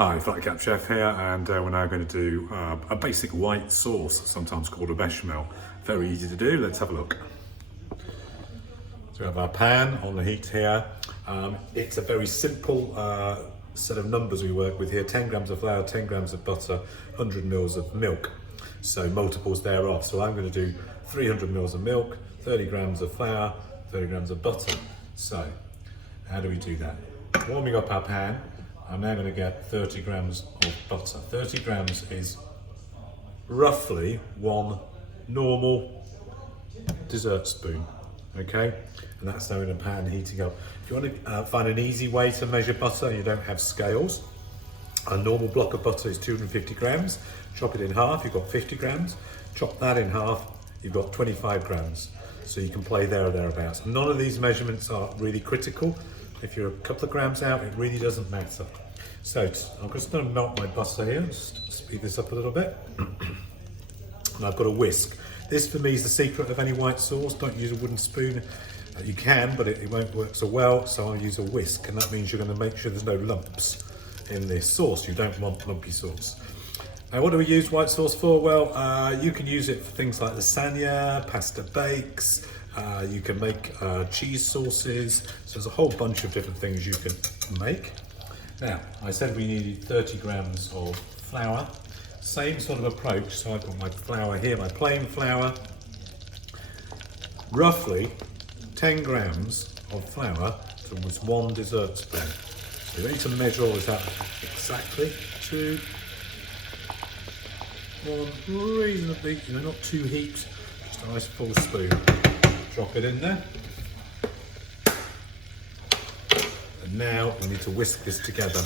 Hi, Flatcap Chef here, and we're now going to do a basic white sauce, sometimes called a bechamel. Very easy to do. Let's have a look. So we have our pan on the heat here. It's a very simple set of numbers we work with here. 10 grams of flour, 10 grams of butter, 100 mils of milk. So multiples thereof. So I'm going to do 300 mils of milk, 30 grams of flour, 30 grams of butter. So how do we do that? Warming up our pan. I'm now going to get 30 grams of butter. 30 grams is roughly one normal dessert spoon, okay? And that's now in a pan heating up. If you want to find an easy way to measure butter and you don't have scales, a normal block of butter is 250 grams. Chop it in half, you've got 50 grams. Chop that in half, you've got 25 grams. So you can play there or thereabouts. None of these measurements are really critical. If you're a couple of grams out, it really doesn't matter. So I'm just going to melt my butter here, just speed this up a little bit. And I've got a whisk. This for me is the secret of any white sauce. Don't use a wooden spoon. You can, but it won't work so well, so I'll use a whisk, and that means you're going to make sure there's no lumps in this sauce. You don't want lumpy sauce. Now, what do we use white sauce for? Well, you can use it for things like lasagne, pasta bakes. You can make cheese sauces. So there's a whole bunch of different things you can make. Now, I said we needed 30 grams of flour. Same sort of approach. So I've got my flour here, my plain flour. Roughly 10 grams of flour to almost one dessert spoon. So you need to measure all this out exactly. 2, 1, reasonably, not too heaped, just a nice full spoon. Drop it in there. And now we need to whisk this together.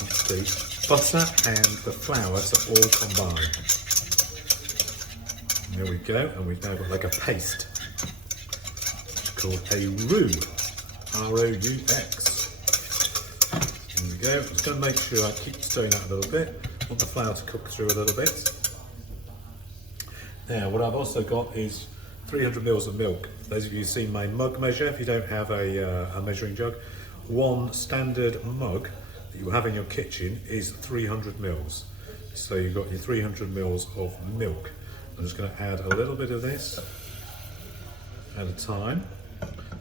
That's the butter and the flour to all combine. There we go, and we've now got like a paste. It's called a roux. R-O-U-X. There we go. I'm just going to make sure I keep stirring that a little bit. I want the flour to cook through a little bit. Now, what I've also got is 300 mils of milk. Those of you who've seen my mug measure, if you don't have a measuring jug, one standard mug that you have in your kitchen is 300 mils. So you've got your 300 mils of milk. I'm just going to add a little bit of this at a time.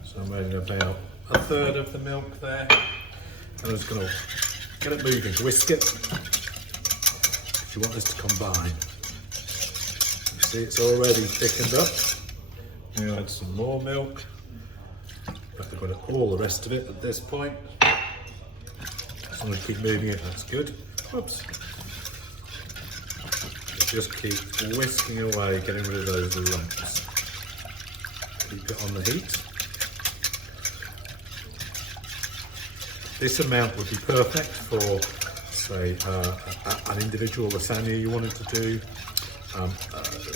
So I'm adding about a third of the milk there. And I'm just going to get it moving, whisk it. If you want this to combine. You see it's already thickened up. Now add some more milk. I've got all the rest of it at this point. So I'm going to keep moving it, that's good. Whoops. Just keep whisking away, getting rid of those lumps. Keep it on the heat. This amount would be perfect for, say, an individual lasagne you wanted to do.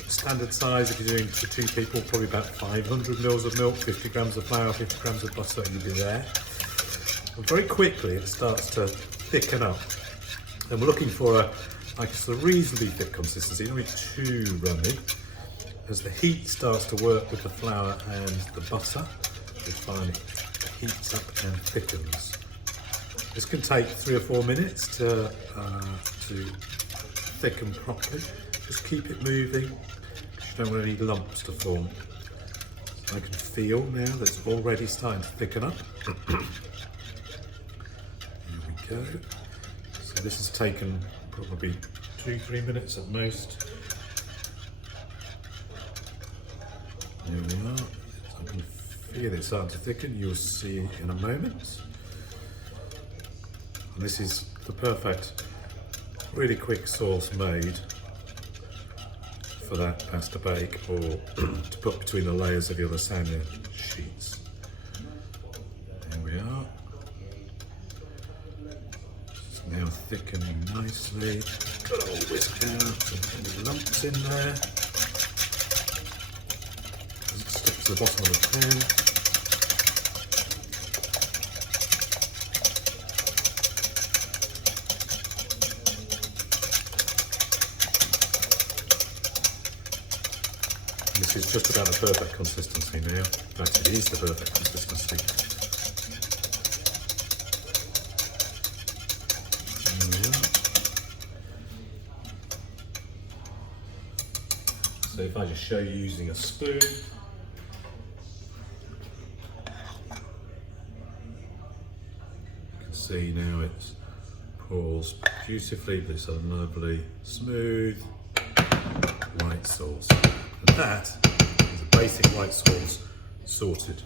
Standard size, if you're doing for 2 people, probably about 500 mils of milk, 50 grams of flour, 50 grams of butter, and you'd be there. But very quickly it starts to thicken up. And we're looking for a reasonably thick consistency, don't be too runny. As the heat starts to work with the flour and the butter, you find it heats up and thickens. This can take 3 or 4 minutes to thicken properly. Just keep it moving, because you don't want any lumps to form. I can feel now that it's already starting to thicken up. Here we go. So this has taken probably 2-3 minutes at most. There we are. I can feel it starting to thicken. You'll see in a moment. And this is the perfect, really quick sauce made for that pasta bake or to put between the layers of your lasagna sheets. There we are. It's now thickening nicely. Got a little whisk out, any lumps in there. As it sticks to the bottom of the pan. This is just about the perfect consistency now. In fact, it is the perfect consistency. So if I just show you using a spoon, you can see now it pours beautifully, but it's a lovely, smooth white sauce. And that is a basic white sauce sorted.